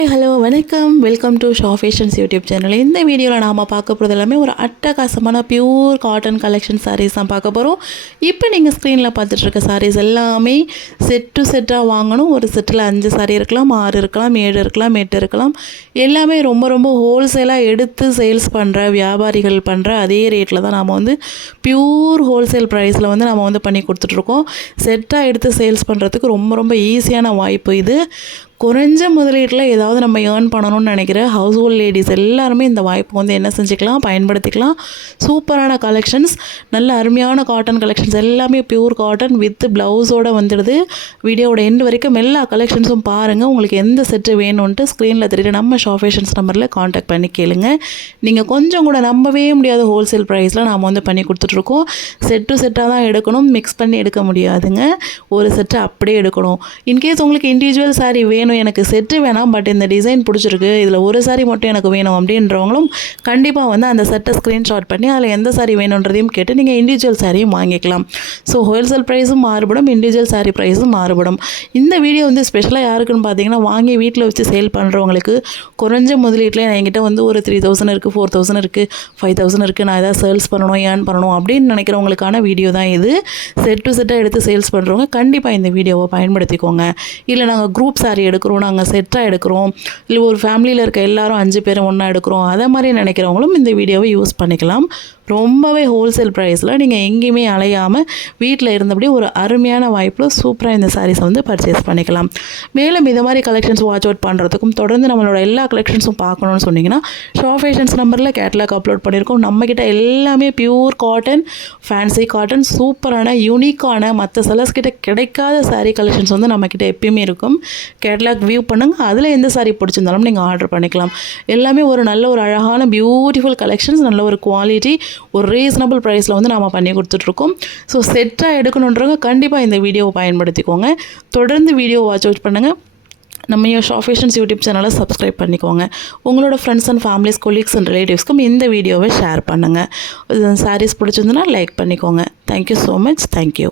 Hi hello வணக்கம். Welcome to Sha fashions YouTube channel இந்த வீடியோவில் நாம் பார்க்க போகிறது எல்லாமே ஒரு அட்டகாசமான பியூர் காட்டன் கலெக்ஷன் சாரீஸ் தான் பார்க்க போகிறோம் இப்போ நீங்கள் ஸ்க்ரீனில் பார்த்துட்ருக்க சாரீஸ் எல்லாமே செட் டு செட்டாக வாங்கணும். ஒரு செட்டில் அஞ்சு சாரீ இருக்கலாம் ஆறு இருக்கலாம் ஏழு இருக்கலாம் எட்டு இருக்கலாம். எல்லாமே ரொம்ப ரொம்ப ஹோல்சேலாக எடுத்து சேல்ஸ் பண்ணுற வியாபாரிகள் பண்ணுற அதே ரேட்டில் தான் நாம் வந்து பியூர் ஹோல்சேல் ப்ரைஸில் வந்து நம்ம வந்து பண்ணி கொடுத்துட்ருக்கோம் செட்டாக எடுத்து சேல்ஸ் பண்ணுறதுக்கு ரொம்ப ரொம்ப ஈஸியான வாய்ப்பு இது. குறைஞ்ச முதலீட்டில் ஏதாவது நம்ம ஏர்ன் பண்ணணும்னு நினைக்கிற ஹவுஸ் ஹோல்ட் லேடிஸ் எல்லாருமே இந்த வாய்ப்பு வந்து என்ன செஞ்சுக்கலாம் பயன்படுத்திக்கலாம். சூப்பரான கலெக்ஷன்ஸ் நல்ல அருமையான காட்டன் கலெக்ஷன்ஸ் எல்லாமே பியூர் காட்டன் வித் ப்ளவுஸோடு வந்துடுது. வீடியோவோட எண்டு வரைக்கும் எல்லா கலெக்ஷன்ஸும் பாருங்கள் உங்களுக்கு எந்த செட்டு வேணும்ன்ட்டு ஸ்க்ரீனில் தெரியுற நம்ம ஷாஃபேஷன்ஸ் நம்பரில் காண்டாக்ட் பண்ணி கேளுங்க. நீங்கள் கொஞ்சம் கூட நம்பவே முடியாத ஹோல்சேல் ப்ரைஸில் நாம் வந்து பண்ணி கொடுத்துட்ருக்கோம். செட் டு செட்டாக தான் எடுக்கணும். மிக்ஸ் பண்ணி எடுக்க முடியாதுங்க. ஒரு செட்டு அப்படியே எடுக்கணும். இன்கேஸ் உங்களுக்கு இண்டிவிஜுவல் சாரீ வேணும் எனக்கு செட்டு வேணாம் பட் இந்த டிசைன் பிடிச்சிருக்கு. இதில் ஒரு சாரி மட்டும் எனக்கு வேணும் அப்படின்றவங்களும் கண்டிப்பாக வந்து அந்த செட்டை ஸ்க்ரீன்ஷாட் பண்ணி அதில் எந்த சாரி வேணுன்றதையும் கேட்டு நீங்கள் இண்டிவிஜுவல் சாரியும் வாங்கிக்கலாம். ஸோ ஹோல்சேல் ப்ரைஸும் மாறுபடும் இண்டிவிஜுவல் சாரி ப்ரைஸும் மாறுபடும். இந்த வீடியோ வந்து ஸ்பெஷலாக யாருக்குன்னு பார்த்தீங்கன்னா வாங்கி வீட்டில் வச்சு சேல் பண்ணுறவங்களுக்கு குறைஞ்ச முதலீட்டில் என்கிட்ட வந்து ஒரு த்ரீ தௌசண்ட் இருக்குது ஃபோர் தௌசண்ட் இருக்குது ஃபைவ் தௌசண்ட் இருக்குது நான் எதாவது சேல்ஸ் பண்ணணும் ஏர்ன் பண்ணணும் அப்படின்னு நினைக்கிறவங்களுக்கான வீடியோ தான் இது. செட் டு செட்டாக எடுத்து சேல்ஸ் பண்ணுறவங்க கண்டிப்பாக இந்த வீடியோவை பயன்படுத்திக்கோங்க. இல்லை நாங்கள் குரூப் சாரி எடுக்கிறோம் நாங்கள் செட்டாக எடுக்கிறோம். இல்லை ஒரு ஃபேமிலியில் இருக்க எல்லாரும் அஞ்சு பேரும் ஒன்றா எடுக்கிறோம். அதை மாதிரி நினைக்கிறவங்களும் இந்த வீடியோவை யூஸ் பண்ணிக்கலாம். ரொம்பவே ஹோல்சேல் ப்ரைஸில் நீங்கள் எங்கேயுமே அலையாமல் வீட்டில் இருந்தபடி ஒரு அருமையான வாய்ப்பில் சூப்பராக இந்த சாரீஸை வந்து பர்ச்சேஸ் பண்ணிக்கலாம். மேலும் இது மாதிரி கலெக்ஷன்ஸ் வாட்ச் அவுட் பண்ணுறதுக்கும் தொடர்ந்து நம்மளோட எல்லா கலெக்ஷன்ஸும் பார்க்கணும்னு சொன்னிங்கன்னா ஷோ ஃபேஷன்ஸ் நம்பரில் கேட்லாக் அப்லோட் பண்ணியிருக்கோம். நம்மக்கிட்ட எல்லாமே பியூர் காட்டன் ஃபேன்சி காட்டன் சூப்பரான யூனிக்கான மற்ற செலர்ஸ் கிட்ட கிடைக்காத சாரீ கலெக்ஷன்ஸ் வந்து நம்மக்கிட்ட எப்பயுமே இருக்கும். கேட்லாக் வியூ பண்ணுங்கள் அதில் எந்த saree பிடிச்சிருந்தாலும் நீங்கள் ஆர்டர் பண்ணிக்கலாம். எல்லாமே ஒரு நல்ல ஒரு அழகான பியூட்டிஃபுல் கலெக்ஷன்ஸ் நல்ல ஒரு குவாலிட்டி ஒரு ரீசனபிள் ப்ரைஸில் வந்து நாம் பண்ணி கொடுத்துட்ருக்கோம். ஸோ செட்டாக எடுக்கணுன்றவங்க கண்டிப்பாக இந்த வீடியோவை பயன்படுத்திக்கோங்க. தொடர்ந்து வீடியோ வாட்ச் அவுட் பண்ணுங்கள் நம்ம ஷாஃபேஷன்ஸ் யூடியூப் சேனலை சப்ஸ்கிரைப் பண்ணிக்கோங்க. உங்களோட friends and families colleagues and ரிலேட்டிவ்ஸ்க்கும் இந்த வீடியோவை ஷேர் பண்ணுங்கள் சாரீஸ் பிடிச்சிருந்துன்னா லைக் பண்ணிக்கோங்க. Thank you so much thank you